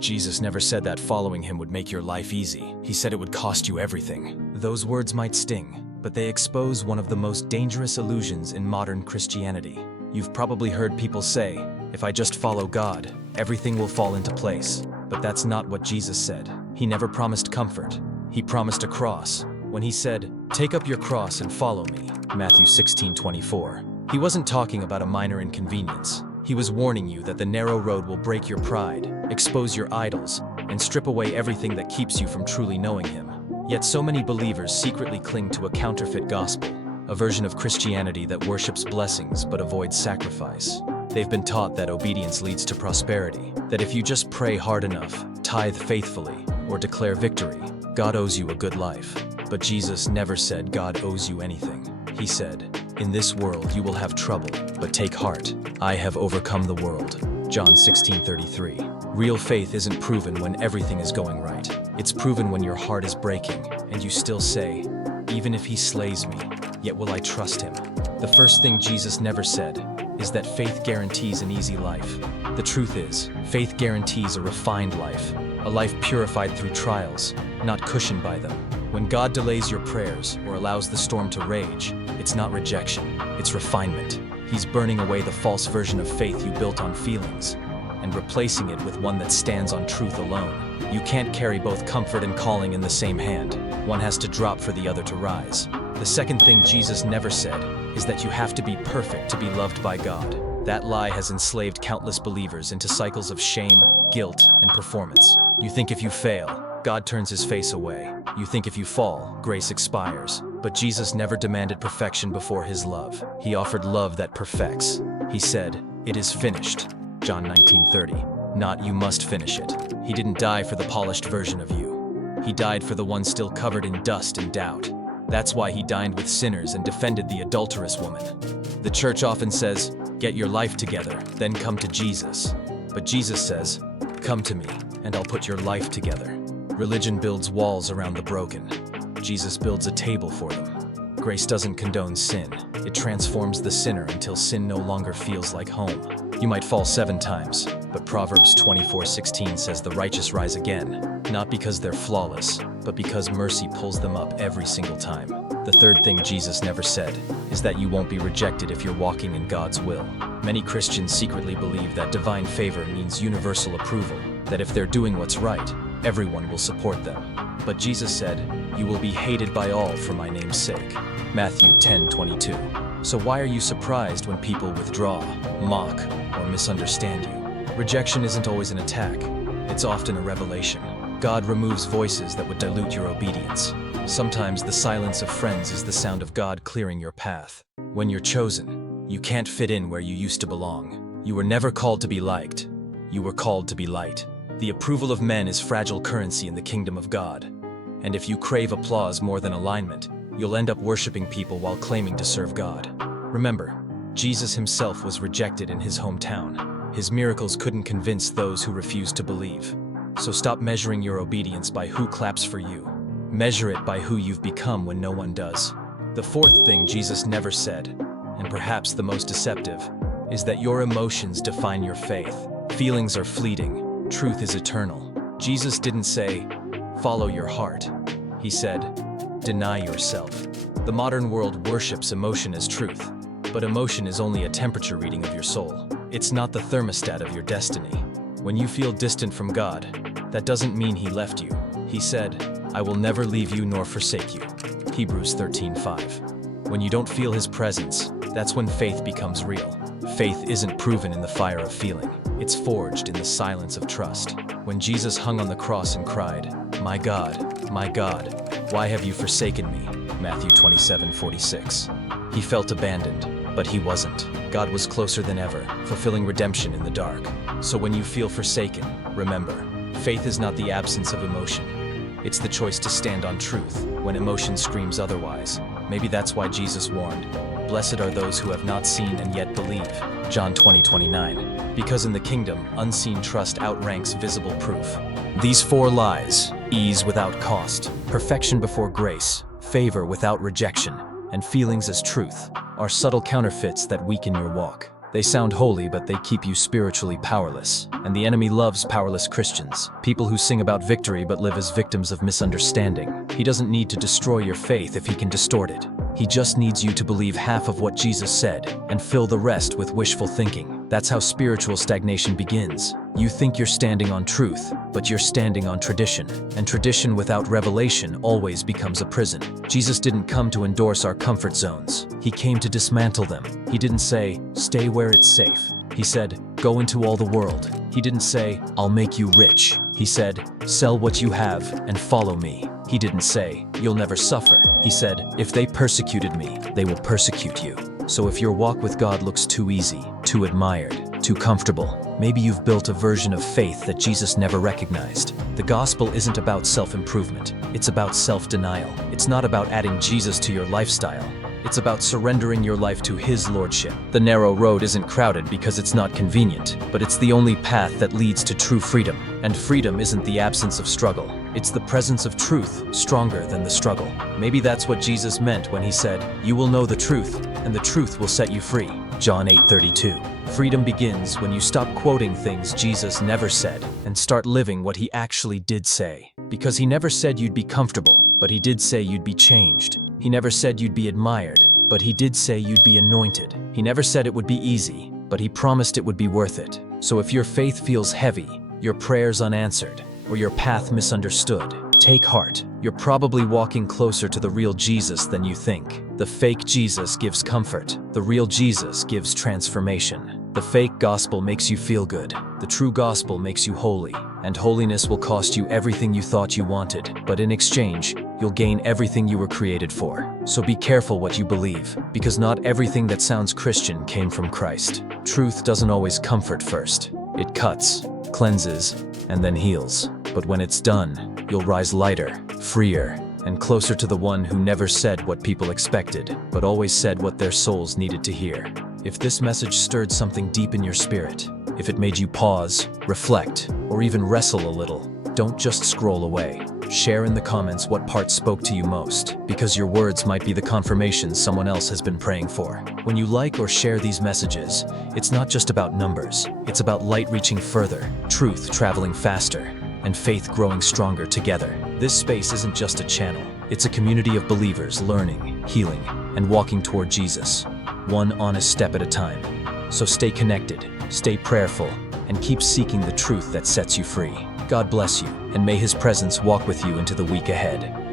Jesus never said that following him would make your life easy. He said it would cost you everything. Those words might sting, but they expose one of the most dangerous illusions in modern Christianity. You've probably heard people say, if I just follow God, everything will fall into place. But that's not what Jesus said. He never promised comfort. He promised a cross. When he said, "Take up your cross and follow me," Matthew 16:24, he wasn't talking about a minor inconvenience. He was warning you that the narrow road will break your pride, expose your idols, and strip away everything that keeps you from truly knowing him. Yet so many believers secretly cling to a counterfeit gospel, a version of Christianity that worships blessings but avoids sacrifice. They've been taught that obedience leads to prosperity, that if you just pray hard enough, tithe faithfully, or declare victory, God owes you a good life. But Jesus never said God owes you anything. He said, "In this world you will have trouble, but take heart. I have overcome the world." John 16:33. Real faith isn't proven when everything is going right. It's proven when your heart is breaking, and you still say, "Even if he slays me, yet will I trust him." The first thing Jesus never said is that faith guarantees an easy life. The truth is, faith guarantees a refined life, a life purified through trials, not cushioned by them. When God delays your prayers or allows the storm to rage, it's not rejection, it's refinement. He's burning away the false version of faith you built on feelings and replacing it with one that stands on truth alone. You can't carry both comfort and calling in the same hand. One has to drop for the other to rise. The second thing Jesus never said is that you have to be perfect to be loved by God. That lie has enslaved countless believers into cycles of shame, guilt, and performance. You think if you fail, God turns his face away. You think if you fall, grace expires. But Jesus never demanded perfection before his love. He offered love that perfects. He said, "It is finished." John 19:30. Not "you must finish it." He didn't die for the polished version of you. He died for the one still covered in dust and doubt. That's why he dined with sinners and defended the adulterous woman. The church often says, "Get your life together, then come to Jesus." But Jesus says, "Come to me, and I'll put your life together." Religion builds walls around the broken. Jesus builds a table for them. Grace doesn't condone sin. It transforms the sinner until sin no longer feels like home. You might fall 7 times, but Proverbs 24:16 says the righteous rise again, not because they're flawless, but because mercy pulls them up every single time. The third thing Jesus never said is that you won't be rejected if you're walking in God's will. Many Christians secretly believe that divine favor means universal approval, that if they're doing what's right, everyone will support them. But Jesus said, "You will be hated by all for my name's sake." Matthew 10:22. So why are you surprised when people withdraw, mock, or misunderstand you? Rejection isn't always an attack. It's often a revelation. God removes voices that would dilute your obedience. Sometimes the silence of friends is the sound of God clearing your path. When you're chosen, you can't fit in where you used to belong. You were never called to be liked. You were called to be light. The approval of men is fragile currency in the kingdom of God. And if you crave applause more than alignment, you'll end up worshiping people while claiming to serve God. Remember, Jesus himself was rejected in his hometown. His miracles couldn't convince those who refused to believe. So stop measuring your obedience by who claps for you. Measure it by who you've become when no one does. The fourth thing Jesus never said, and perhaps the most deceptive, is that your emotions define your faith. Feelings are fleeting. Truth is eternal. Jesus didn't say, "Follow your heart." He said, "Deny yourself." The modern world worships emotion as truth, but emotion is only a temperature reading of your soul. It's not the thermostat of your destiny. When you feel distant from God, that doesn't mean he left you. He said, "I will never leave you nor forsake you." Hebrews 13:5. When you don't feel his presence, that's when faith becomes real. Faith isn't proven in the fire of feeling. It's forged in the silence of trust. When Jesus hung on the cross and cried, my God, why have you forsaken me?" Matthew 27:46. He felt abandoned, but he wasn't. God was closer than ever, fulfilling redemption in the dark. So when you feel forsaken, remember, faith is not the absence of emotion. It's the choice to stand on truth when emotion screams otherwise. Maybe that's why Jesus warned, "Blessed are those who have not seen and yet believe." John 20:29. Because in the kingdom, unseen trust outranks visible proof. These 4 lies, ease without cost, perfection before grace, favor without rejection, and feelings as truth, are subtle counterfeits that weaken your walk. They sound holy, but they keep you spiritually powerless. And the enemy loves powerless Christians, people who sing about victory but live as victims of misunderstanding. He doesn't need to destroy your faith if he can distort it. He just needs you to believe half of what Jesus said and fill the rest with wishful thinking. That's how spiritual stagnation begins. You think you're standing on truth, but you're standing on tradition. And tradition without revelation always becomes a prison. Jesus didn't come to endorse our comfort zones. He came to dismantle them. He didn't say, stay where it's safe. He said, go into all the world. He didn't say, I'll make you rich. He said, sell what you have and follow me. He didn't say, you'll never suffer. He said, if they persecuted me, they will persecute you. So if your walk with God looks too easy, too admired, too comfortable, maybe you've built a version of faith that Jesus never recognized. The gospel isn't about self-improvement. It's about self-denial. It's not about adding Jesus to your lifestyle. It's about surrendering your life to His lordship. The narrow road isn't crowded because it's not convenient, but it's the only path that leads to true freedom. And freedom isn't the absence of struggle. It's the presence of truth, stronger than the struggle. Maybe that's what Jesus meant when He said, you will know the truth, and the truth will set you free. John 8:32. Freedom begins when you stop quoting things Jesus never said and start living what He actually did say. Because He never said you'd be comfortable, but He did say you'd be changed. He never said you'd be admired, but He did say you'd be anointed. He never said it would be easy, but He promised it would be worth it. So if your faith feels heavy, your prayers unanswered, or your path misunderstood, take heart. You're probably walking closer to the real Jesus than you think. The fake Jesus gives comfort. The real Jesus gives transformation. The fake gospel makes you feel good. The true gospel makes you holy. And holiness will cost you everything you thought you wanted. But in exchange, you'll gain everything you were created for. So be careful what you believe, because not everything that sounds Christian came from Christ. Truth doesn't always comfort first. It cuts, cleanses, and then heals. But when it's done, you'll rise lighter, freer, and closer to the one who never said what people expected, but always said what their souls needed to hear. If this message stirred something deep in your spirit, if it made you pause, reflect, or even wrestle a little, don't just scroll away. Share in the comments what part spoke to you most, because your words might be the confirmation someone else has been praying for. When you like or share these messages, it's not just about numbers. It's about light reaching further, truth traveling faster, and faith growing stronger together. This space isn't just a channel. It's a community of believers learning, healing, and walking toward Jesus, one honest step at a time. So stay connected, stay prayerful, and keep seeking the truth that sets you free. God bless you, and may His presence walk with you into the week ahead.